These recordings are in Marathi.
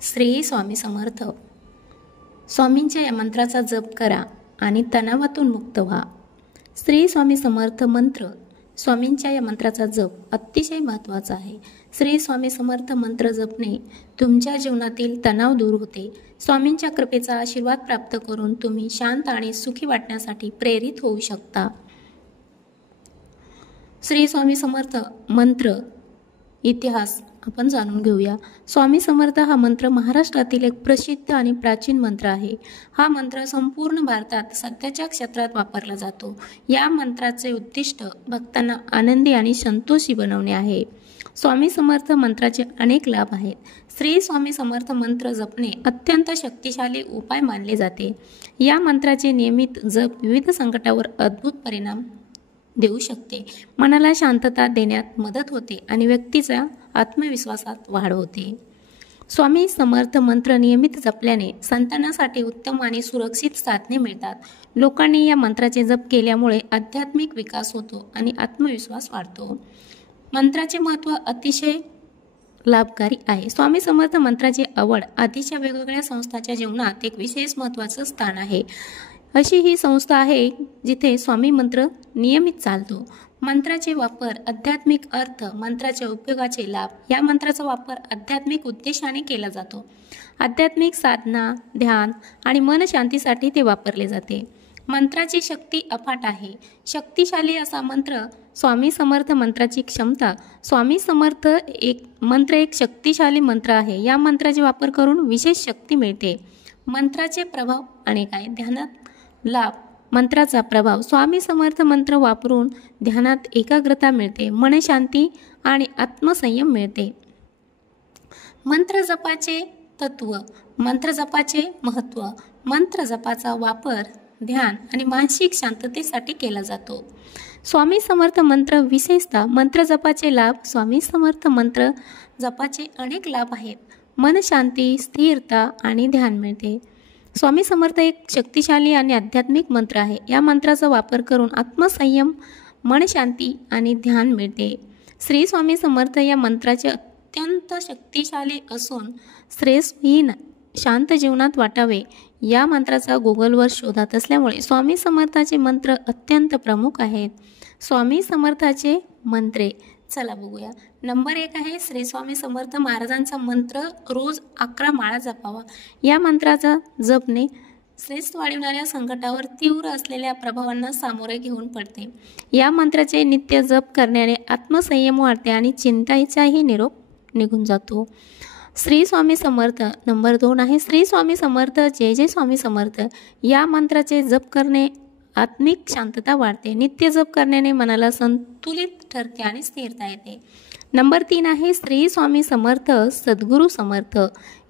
श्री स्वामी समर्थ. स्वामींच्या या मंत्राचा जप करा आणि तणावातून मुक्त व्हा. श्री स्वामी समर्थ मंत्र. स्वामींच्या या मंत्राचा जप अतिशय महत्त्वाचा आहे. श्री स्वामी समर्थ मंत्र जपणे तुमच्या जीवनातील तणाव दूर होते. स्वामींच्या कृपेचा आशीर्वाद प्राप्त करून तुम्ही शांत आणि सुखी वाटण्यासाठी प्रेरित होऊ शकता. श्री स्वामी समर्थ मंत्र इतिहास आपण जाणून घेऊया. स्वामी समर्थ हा मंत्र महाराष्ट्रातील एक प्रसिद्ध आणि प्राचीन मंत्र आहे. हा मंत्र संपूर्ण भारतात सध्याच्या क्षेत्रात वापरला जातो. या मंत्राचे उद्दिष्ट भक्तांना आनंदी आणि संतोषी बनवणे आहे. स्वामी समर्थ मंत्राचे अनेक लाभ आहेत. श्री स्वामी समर्थ मंत्र जपणे अत्यंत शक्तिशाली उपाय मानले जाते. या मंत्राचे नियमित जप विविध संकटावर अद्भुत परिणाम देऊ शकते. मनाला शांतता देण्यात मदत होते आणि व्यक्तीचा आत्मविश्वासात वाढ होते. स्वामी समर्थ मंत्र नियमित जपल्याने संतानासाठी उत्तम आणि सुरक्षित साधने मिळतात. लोकांनी या मंत्राचे जप केल्यामुळे आध्यात्मिक विकास होतो आणि आत्मविश्वास वाढतो. मंत्राचे महत्त्व अतिशय लाभकारी आहे. स्वामी समर्थ मंत्राची आवड आधीच्या वेगवेगळ्या संस्थांच्या जीवनात एक विशेष महत्त्वाचं स्थान आहे. अशी ही संस्था आहे जिथे स्वामी मंत्र नियमित चालतो. मंत्राचे वापर आध्यात्मिक अर्थ. मंत्राच्या उपयोगाचे लाभ. या मंत्राचा वापर आध्यात्मिक उद्देशाने केला जातो. आध्यात्मिक साधना, ध्यान आणि मनशांतीसाठी ते वापरले जाते. मंत्राची शक्ती अफाट आहे. शक्तिशाली असा मंत्र स्वामी समर्थ मंत्राची क्षमता. स्वामी समर्थ एक शक्तिशाली मंत्र आहे. या मंत्राचा वापर करून विशेष शक्ती मिळते. मंत्राचे प्रभाव अनेक आहेत. ध्यानात लाभ. मंत्राचा प्रभाव. स्वामी समर्थ मंत्र वापरून ध्यानात एकाग्रता मिळते, मनशांती आणि आत्मसंयम मिळते. मंत्र जपाचे तत्व. मंत्र जपाचे महत्त्व. मंत्र जपाचा वापर ध्यान आणि मानसिक शांततेसाठी केला जातो. स्वामी समर्थ मंत्र विशेषतः मंत्र जपाचे लाभ. स्वामी समर्थ मंत्र जपाचे अनेक लाभ आहेत. मनशांती, स्थिरता आणि ध्यान मिळते. स्वामी समर्थ एक शक्तिशाली आणि आध्यात्मिक मंत्र आहे. या मंत्राचा वापर करून आत्मसंयम, मनशांती आणि ध्यान मिळते. श्री स्वामी समर्थ या मंत्राचे अत्यंत शक्तिशाली असून श्रेयस्हीन शांत जीवनात वाटावे या मंत्राचा गुगलवर शोधात असल्यामुळे स्वामी समर्थाचे मंत्र अत्यंत प्रमुख आहेत. स्वामी समर्थाचे मंत्रे चला बघूया. नंबर 1 आहे श्री स्वामी समर्थ महाराजांचा मंत्र रोज 11 माळा जपावा. या मंत्राचा जपणे श्रेष्ठ वाढवणाऱ्या संकटावर तीव्र असलेल्या प्रभावांना सामोरे घेऊन पडते. या मंत्राचे नित्य जप करण्याने आत्मसंयम वाढते आणि चिंतेचाही निरोप निघून जातो. श्री स्वामी समर्थ. नंबर 2 आहे श्री स्वामी समर्थ. जय जय स्वामी समर्थ. या मंत्राचे जप करणे आत्मिक शांतता वाढते. नित्य जप करण्याने मनाला संतुलित ठरते आणि स्थिरता येते. नंबर 3 आहे श्री स्वामी समर्थ. सद्गुरू समर्थ.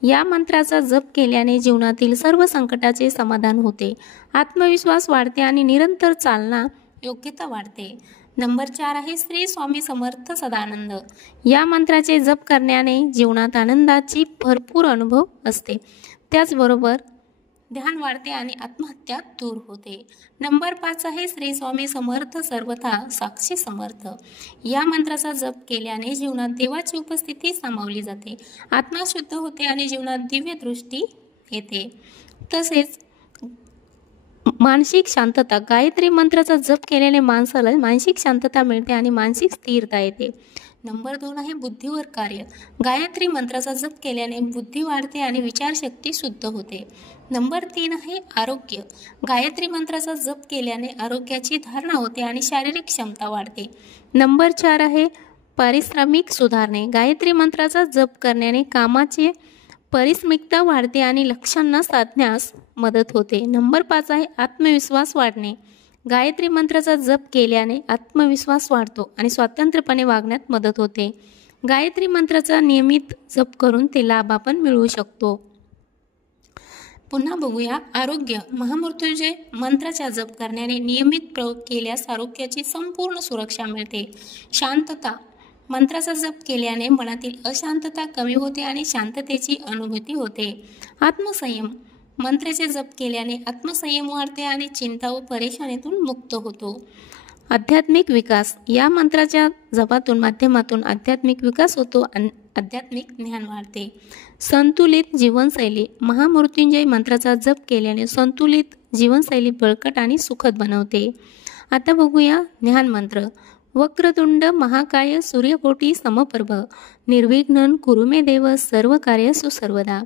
या मंत्राचा जप केल्याने जीवनातील सर्व संकटाचे समाधान होते, आत्मविश्वास वाढते आणि निरंतर चालना योग्यता वाढते. नंबर 4 आहे श्री स्वामी समर्थ सदानंद. या मंत्राचे जप करण्याने जीवनात आनंदाची भरपूर अनुभव असते. त्याचबरोबर ध्यान वाढते आणि आत्महत्या दूर होते. नंबर 5 आहे श्री स्वामी समर्थ सर्वथा साक्षी समर्थ. या मंत्राचा जप केल्याने जीवनात देवाची उपस्थिती सामावली जाते, आत्मा शुद्ध होते आणि जीवनात दिव्य दृष्टी येते. तसेच मानसिक शांतता. गायत्री मंत्राचा जप केल्याने माणसाला मानसिक शांतता मिळते आणि मानसिक स्थिरता येते. नंबर 2 आहे बुद्धीवर कार्य. गायत्री मंत्राचा जप केल्याने बुद्धी वाढते आणि विचारशक्ती शुद्ध होते. नंबर 3 आहे आरोग्य. गायत्री मंत्राचा जप केल्याने आरोग्याची धारणा होते आणि शारीरिक क्षमता वाढते. नंबर 4 आहे पारिश्रमिक सुधारणे. गायत्री मंत्राचा जप करण्याने कामाची पारिश्रमिकता वाढते आणि लक्ष्यांना साधण्यास मदत होते. नंबर 5 आहे आत्मविश्वास वाढणे. गायत्री मंत्राचा जप केल्याने आत्मविश्वास वाढतो आणि स्वतंत्रपणे वागण्यात मदत होते. गायत्री मंत्राचा नियमित जप करून ते लाभ आपण मिळवू शकतो. पुन्हा बघूया आरोग्य. महामृत्युंजय मंत्राचा जप करण्याने नियमित प्रयोग केल्यास आरोग्याची संपूर्ण सुरक्षा मिळते. शांतता. मंत्राचा जप केल्याने मनातील अशांतता कमी होते आणि शांततेची अनुभूती होते. आत्मसंयम. मंत्राचे जप केल्याने आत्मसंयम वाढते आणि चिंता व परेशानीतून मुक्त होतो. आध्यात्मिक विकास. या मंत्राच्या जपातून माध्यमातून आध्यात्मिक विकास होतो आणि आध्यात्मिक ज्ञान वाढते. संतुलित जीवनशैली. महामृत्युंजय मंत्राचा जप केल्याने संतुलित जीवनशैली बळकट आणि सुखद बनवते. आता बघूया ध्यान मंत्र. वक्रतुंड महाकाय सूर्यकोटी समप्रभ निर्विघ्नं कुरु मे देव सर्व कार्येषु सर्वदा.